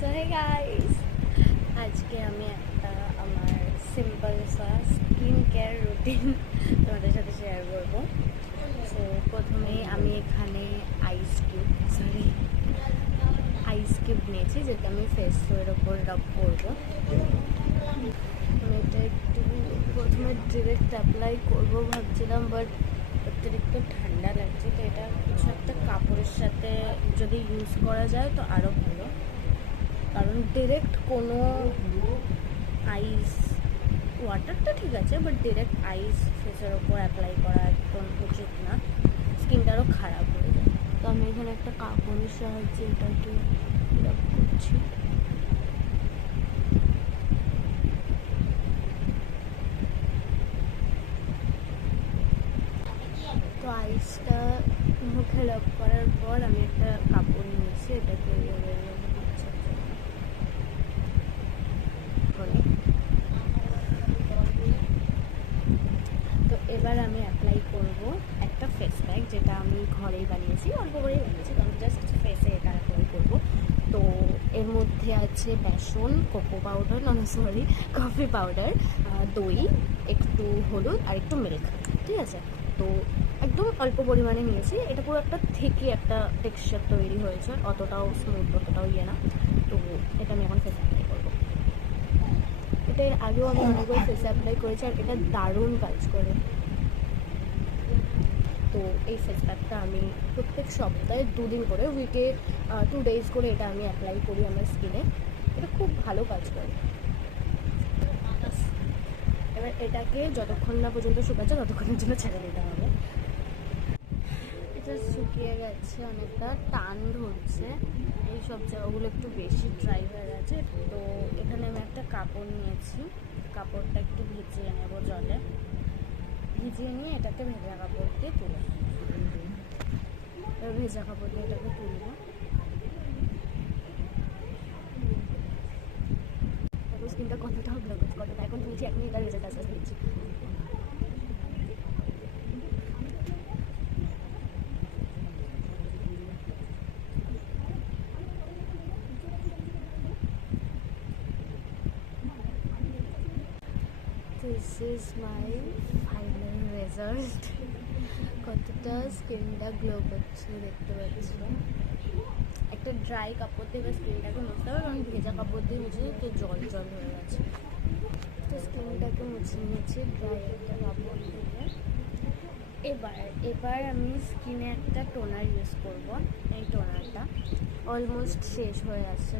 So hey guys, আজকে আমি একটা আমার সিম্পল স্কিন কেয়ার রুটিন তোমাদের সাথে শেয়ার করবো। সো প্রথমেই আমি এখানে আইস কিউব নিয়েছি, যেটা আমি ফেসের ওপর রাব করবো। আমি এটা একটু প্রথমে ডিরেক্ট অ্যাপ্লাই করবো ভাবছিলাম, বাট অতিরিক্ত ঠান্ডা লাগছে, তো এটা কিছু একটা কাপড়ের সাথে যদি ইউজ করা যায় তো আরও ভালো। কারণ ডিরেক্ট কোনো আইস ওয়াটারটা ঠিক আছে, বাট ডিরেক্ট আইস ফেসের ওপর অ্যাপ্লাই করা একদম উচিত না, স্কিনটা আরও খারাপ হয়ে যায়। তো আমি এখানে একটা কাপড়ের সাহায্যে এটাকে রাব করছি। তো আইসটা মুখে রাব করার পর আমি একটা কাপড় নিয়েছি, এটাকে তো এবার আমি অ্যাপ্লাই করব একটা ফেস প্যাক, যেটা আমি ঘরেই বানিয়েছি, অল্প করেই বানিয়েছি, কারণ জাস্ট ফেসে এটা অ্যাপ্লাই করবো। তো এর মধ্যে আছে বেসন, কফি পাউডার, দই, একটু হলুদ আর একটু মিল্ক, ঠিক আছে? তো একদম অল্প পরিমাণে নিয়েছি। এটা পুরো একটা একটা টেক্সচার তৈরি হয়েছে, অতটাও স্মুথ, অতটাও না। তো এটা আমি এখন ফেস অ্যাপ্লাই করবো। এটা এর আগেও আমি অনেকবার ফেসে অ্যাপ্লাই করেছি, আর এটা দারুণ কাজ করে। তো এই ফেস প্যাকটা আমি প্রত্যেক সপ্তাহে 2 দিন করে, উইকে 2 ডেজ করে এটা আমি অ্যাপ্লাই করি আমার স্কিনে। এটা খুব ভালো কাজ করে। এবার এটাকে যতক্ষণ না পর্যন্ত শুকাচ্ছে ততক্ষণের জন্য ছেড়ে দিতে হবে। এটা শুকিয়ে গেছে, অনেকটা টান ধরছে, এই সব জায়গাগুলো একটু বেশি ড্রাই হয়ে গেছে। তো এখানে আমি একটা কাপড় নিয়েছি, কাপড়টা একটু ভিজিয়ে নেব জলে, ভিজিয়ে নিয়ে এটাকে ভেজা কাপড় দিয়ে তুলে, ভেজা কাপড় দিয়ে এটাকে তুলব। তারপর স্কিনটা কতটা গ্লো করছে, কতটা এখন তুলছি, এখন এটা রেজাল্ট আস্তে আস্তে দিচ্ছি। This is my final result. কতটা স্কিনটা গ্লো করছে দেখতে পাচ্ছি। একটা ড্রাই কাপড় দিয়ে স্কিনটাকে মুছতে হবে, কারণ ভেজা কাপড় দিয়ে মুছে তো জল জল হয়ে গেছে। তো স্কিনটাকে মুছে নিয়েছি ড্রাই একটা কাপড় দিয়ে। এবার আমি স্কিনে একটা টোনার ইউজ করব। এই টোনারটা অলমোস্ট শেষ হয়ে আসছে।